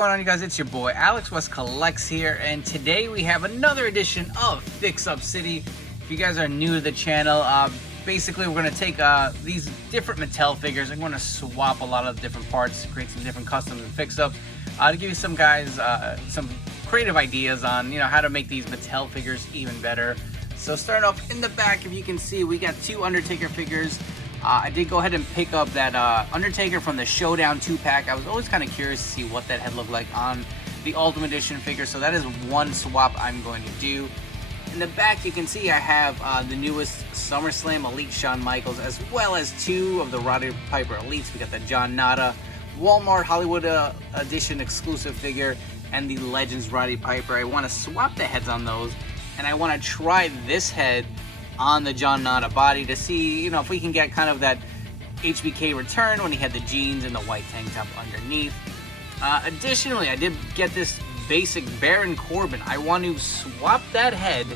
going on, you guys? It's your boy Alex West Collects here, and today we have another edition of FixUp City. If you guys are new to the channel, basically we're going to take these different Mattel figures. I'm going to swap a lot of different parts, create some different customs and fix-ups to give you some guys some creative ideas on how to make these Mattel figures even better. So starting off in the back, if you can see, we got two Undertaker figures. I did go ahead and pick up that Undertaker from the Showdown 2-pack. I was always kind of curious to see what that head looked like on the Ultimate Edition figure, so that is one swap I'm going to do. In the back, you can see I have the newest SummerSlam Elite Shawn Michaels, as well as two of the Roddy Piper Elites. We got the John Nada Walmart Hollywood Edition exclusive figure and the Legends Roddy Piper. I want to swap the heads on those, and I want to try this head on the John Nada body to see, if we can get kind of that HBK return when he had the jeans and the white tank top underneath. Additionally, I did get this basic Baron Corbin. I want to swap that head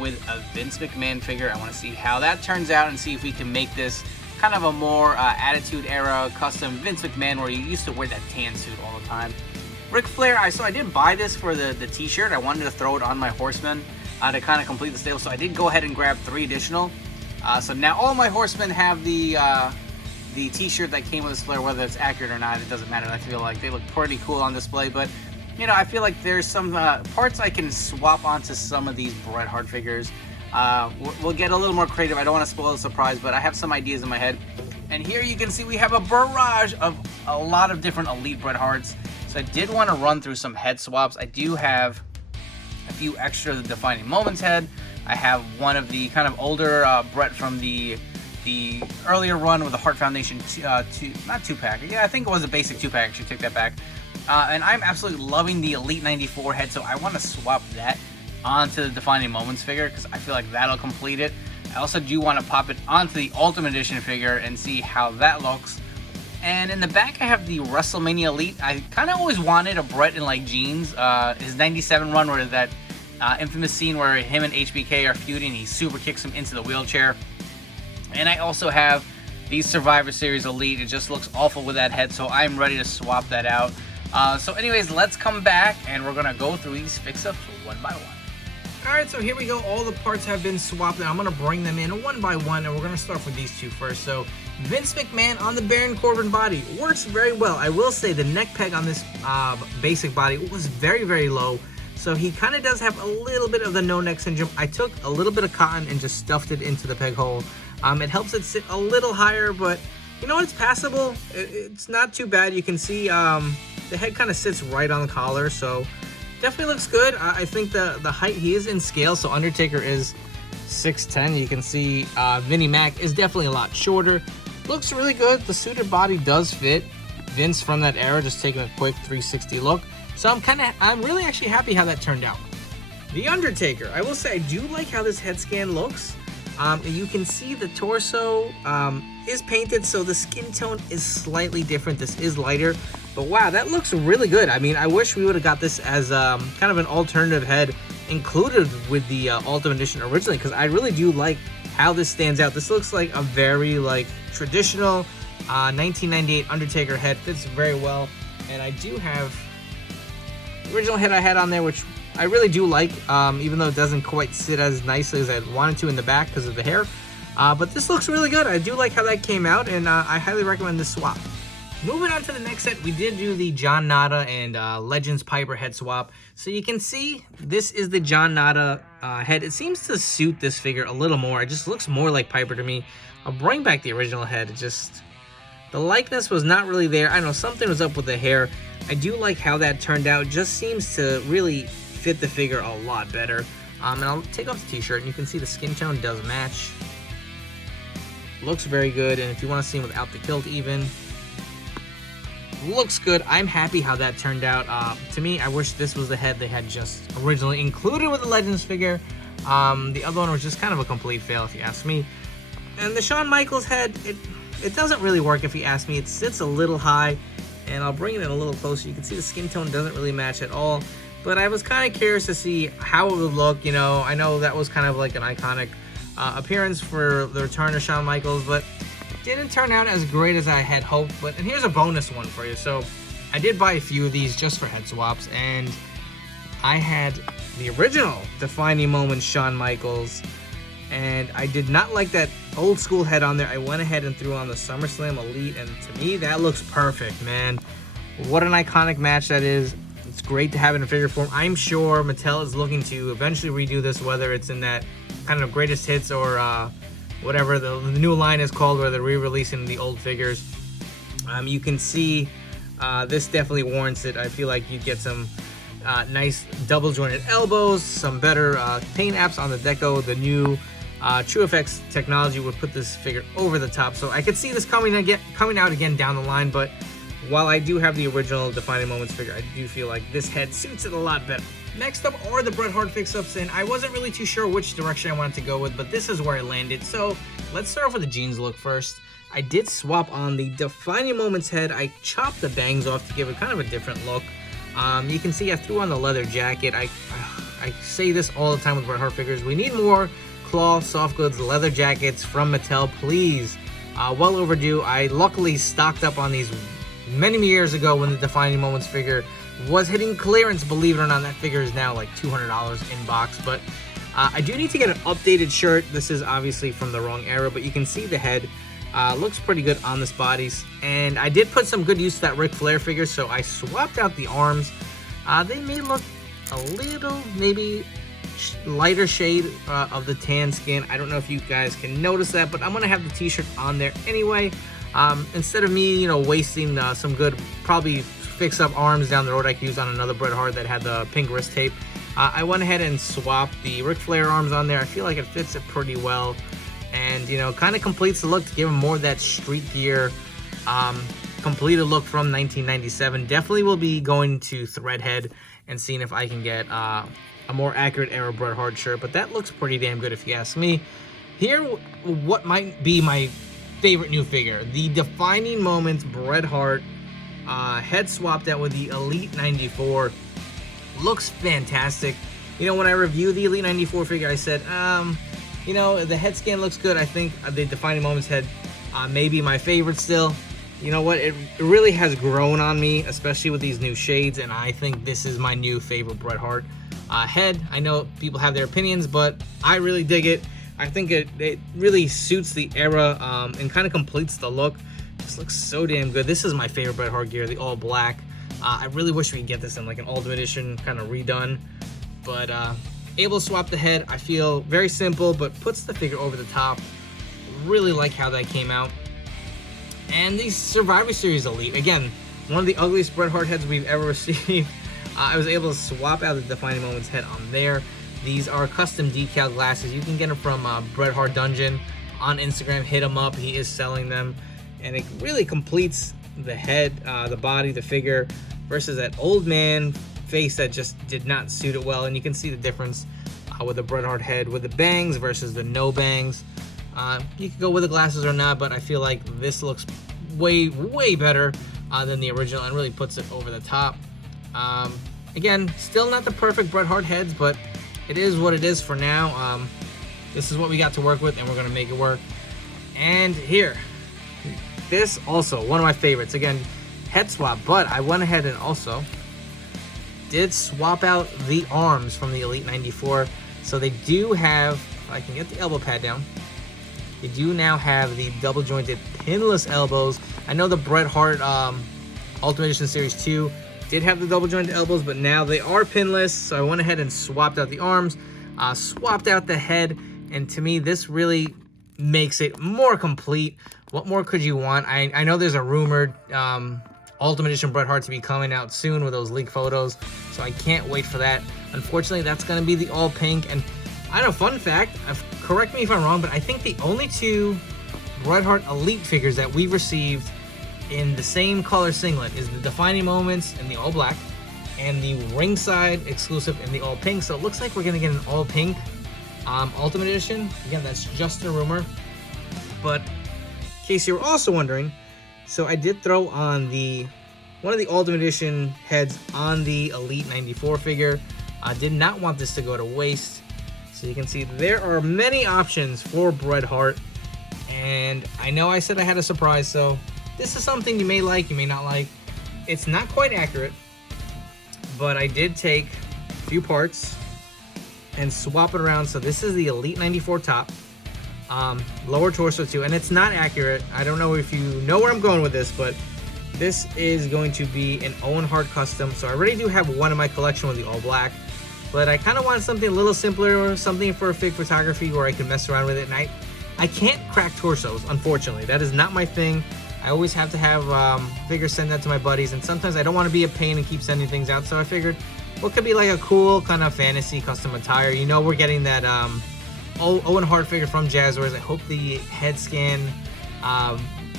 with a Vince McMahon figure. I want to see how that turns out and see if we can make this kind of a more Attitude Era custom Vince McMahon, where he used to wear that tan suit all the time. Ric Flair, I did buy this for the t-shirt. I wanted to throw it on my Horsemen to kind of complete the stable, so I did go ahead and grab 3 additional. So now all my Horsemen have the t-shirt that came with this Flair. Whether it's accurate or not, it doesn't matter. I feel like they look pretty cool on display, but I feel like there's some parts I can swap onto some of these Bret Hart figures. We'll get a little more creative. I don't want to spoil the surprise, but I have some ideas in my head. And here you can see we have a barrage of a lot of different Elite Bret Harts. So I did want to run through some head swaps. I do have a few extra Defining Moments head. I have one of the kind of older Bret from the earlier run with the Hart Foundation not 2-pack. Yeah, I think it was a basic 2-pack. Actually, take that back. And I'm absolutely loving the Elite 94 head, so I want to swap that onto the Defining Moments figure because I feel like that'll complete it. I also do want to pop it onto the Ultimate Edition figure and see how that looks. And in the back, I have the WrestleMania Elite. I kind of always wanted a Bret in like jeans. His 97 run, where that infamous scene where him and HBK are feuding, he super kicks him into the wheelchair. And I also have the Survivor Series Elite. It just looks awful with that head, so I'm ready to swap that out. So anyways, let's come back and we're gonna go through these fix-ups one by one. Alright, so here we go. All the parts have been swapped, and I'm going to bring them in one by one, and we're going to start with these two first. So, Vince McMahon on the Baron Corbin body works very well. I will say the neck peg on this basic body was very, very low, so he kind of does have a little bit of the no-neck syndrome. I took a little bit of cotton and just stuffed it into the peg hole. It helps it sit a little higher, but it's passable. It's not too bad. You can see the head kind of sits right on the collar, so definitely looks good. I think the height, he is in scale, so Undertaker is 6'10". You can see Vinnie Mac is definitely a lot shorter. Looks really good. The suited body does fit Vince from that era, just taking a quick 360 look. So I'm really actually happy how that turned out. The Undertaker, I will say I do like how this head scan looks. You can see the torso is painted, so the skin tone is slightly different. This is lighter. But wow, that looks really good. I mean, I wish we would have got this as kind of an alternative head included with the Ultimate Edition originally, because I really do like how this stands out. This looks like a very traditional 1998 Undertaker head. Fits very well. And I do have the original head I had on there, which I really do like, even though it doesn't quite sit as nicely as I wanted to in the back because of the hair. But this looks really good. I do like how that came out, and I highly recommend this swap. Moving on to the next set, we did do the John Nada and Legends Piper head swap. So you can see this is the John Nada head. It seems to suit this figure a little more. It just looks more like Piper to me. I'll bring back the original head. The likeness was not really there. I know something was up with the hair. I do like how that turned out. It just seems to really fit the figure a lot better. And I'll take off the t-shirt, and you can see the skin tone does match. Looks very good, and if you want to see him without the kilt even, looks good. I'm happy how that turned out. To me, I wish this was the head they had just originally included with the Legends figure. The other one was just kind of a complete fail, if you ask me. And the Shawn Michaels head, it doesn't really work, if you ask me. It sits a little high, and I'll bring it in a little closer. You can see the skin tone doesn't really match at all. But I was kind of curious to see how it would look. I know that was kind of like an iconic appearance for the return of Shawn Michaels, but didn't turn out as great as I had hoped. And here's a bonus one for you. So I did buy a few of these just for head swaps, and I had the original Defining Moments Shawn Michaels, and I did not like that old school head on there. I went ahead and threw on the SummerSlam Elite, and to me, that looks perfect, man. What an iconic match that is. It's great to have it in figure form. I'm sure Mattel is looking to eventually redo this, whether it's in that kind of greatest hits or whatever the new line is called, where they're re-releasing the old figures. You can see this definitely warrants it. I feel like you get some nice double jointed elbows, some better paint apps on the deco. The new TrueFX technology would put this figure over the top, so I could see this coming out again down the line. But while I do have the original Defining Moments figure, I do feel like this head suits it a lot better. Next up are the Bret Hart fix-ups, and I wasn't really too sure which direction I wanted to go with, but this is where I landed. So let's start off with the jeans look first. I did swap on the Defining Moments head. I chopped the bangs off to give it kind of a different look. You can see I threw on the leather jacket. I say this all the time with Bret Hart figures. We need more cloth, soft goods, leather jackets from Mattel, please. Well overdue. I luckily stocked up on these many years ago when the Defining Moments figure was hitting clearance. Believe it or not, that figure is now like $200 in box. But I do need to get an updated shirt. This is obviously from the wrong era, but you can see the head looks pretty good on this bodies. And I did put some good use to that Ric Flair figure, so I swapped out the arms. They may look a little, maybe lighter shade of the tan skin. I don't know if you guys can notice that, but I'm gonna have the t-shirt on there anyway. Instead of me, wasting some good, probably fix-up arms down the road I could use on another Bret Hart that had the pink wrist tape, I went ahead and swapped the Ric Flair arms on there. I feel like it fits it pretty well, and kind of completes the look to give him more of that street gear, completed look from 1997. Definitely will be going to Threadhead and seeing if I can get a more accurate era Bret Hart shirt, but that looks pretty damn good if you ask me. Here, what might be my favorite new figure, the Defining Moments Bret Hart, head swapped out with the Elite 94. Looks fantastic. When I reviewed the Elite 94 figure, I said, the head scan looks good. I think the Defining Moments head may be my favorite still. You know what? It really has grown on me, especially with these new shades, and I think this is my new favorite Bret Hart head. I know people have their opinions, but I really dig it. I think it really suits the era and kind of completes the look. This looks so damn good. This is my favorite Bret Hart gear, the all black. I really wish we could get this in like an Ultimate Edition kind of redone. But able to swap the head, I feel very simple, but puts the figure over the top. Really like how that came out. And the Survivor Series Elite, again, one of the ugliest Bret Hart heads we've ever received. I was able to swap out the Defining Moments head on there. These are custom decal glasses. You can get them from Bret Hart Dungeon on Instagram. Hit him up. He is selling them. And it really completes the head, the body, the figure, versus that old man face that just did not suit it well. And you can see the difference with the Bret Hart head with the bangs versus the no bangs. You could go with the glasses or not, but I feel like this looks way better than the original and really puts it over the top. Again, still not the perfect Bret Hart heads, but it is what it is for now. This is what we got to work with, and we're going to make it work. And here, this also, one of my favorites. Again, head swap, but I went ahead and also did swap out the arms from the Elite 94. So they do have, if I can get the elbow pad down, they do now have the double jointed pinless elbows. I know the Bret Hart Ultimate Edition Series 2 did have the double jointed elbows, but now they are pinless. So I went ahead and swapped out the arms, swapped out the head, and to me, this really makes it more complete. What more could you want? I know there's a rumored Ultimate Edition Bret Hart to be coming out soon with those leaked photos, so I can't wait for that. Unfortunately, that's going to be the all pink. And I know, fun fact, correct me if I'm wrong, but I think the only two Bret Hart Elite figures that we've received in the same color singlet is the Defining Moments in the all black and the ringside exclusive in the all pink. So it looks like we're going to get an all pink Ultimate Edition. Again, that's just a rumor. But in case you were also wondering, so I did throw on one of the Ultimate Edition heads on the Elite 94 figure. I did not want this to go to waste. So you can see there are many options for Bret Hart. And I know I said I had a surprise, so this is something you may like, you may not like. it's not quite accurate, but I did take a few parts and swap it around. So this is the Elite 94 top, lower torso too, and it's not accurate. I don't know if you know where I'm going with this, but this is going to be an Owen Hart custom. So I already do have one in my collection with the all black, but I kind of want something a little simpler, something for fig photography where I can mess around with it. And I can't crack torsos, unfortunately. That is not my thing. I always have to have figures sent out to my buddies, and sometimes I don't want to be a pain and keep sending things out. So I figured, what could be like a cool kind of fantasy custom attire? You know, we're getting that Owen Hart figure from Jazzwares. I hope the head scan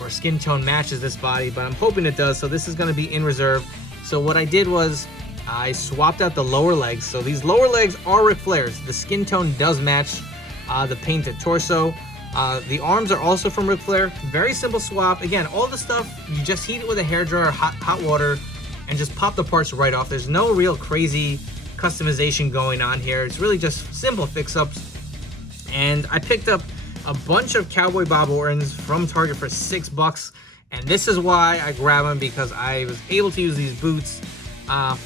or skin tone matches this body, but I'm hoping it does. So this is going to be in reserve. So what I did was I swapped out the lower legs. So these lower legs are Ric Flair's. The skin tone does match the painted torso. The arms are also from Ric Flair. Very simple swap. Again, all the stuff, you just heat it with a hairdryer, hot water, and just pop the parts right off. There's no real crazy customization going on here. It's really just simple fix-ups. And I picked up a bunch of Cowboy Bob Ortons from Target for $6. And this is why I grabbed them, because I was able to use these boots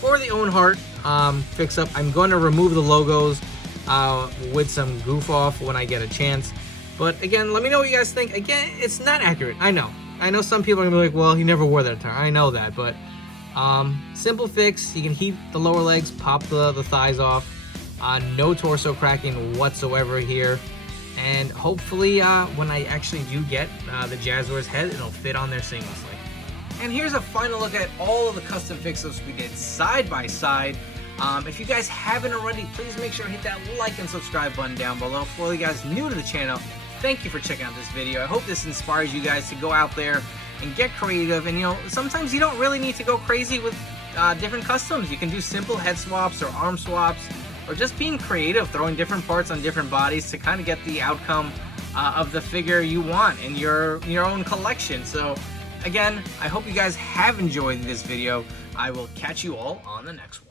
for the Owen Hart fix-up. I'm going to remove the logos with some goof off when I get a chance. But again, let me know what you guys think. Again, it's not accurate. I know some people are gonna be like, well, he never wore that attire. I know that, but simple fix. You can heat the lower legs, pop the thighs off. No torso cracking whatsoever here. And hopefully when I actually do get the Jazzwares head, it'll fit on there seamlessly. And here's a final look at all of the custom fix-ups we did side by side. If you guys haven't already, please make sure to hit that like and subscribe button down below. For all you guys new to the channel, thank you for checking out this video. I hope this inspires you guys to go out there and get creative. And you know, sometimes you don't really need to go crazy with different customs. You can do simple head swaps or arm swaps, or just being creative, throwing different parts on different bodies to kind of get the outcome of the figure you want in your own collection. So again, I hope you guys have enjoyed this video. I will catch you all on the next one.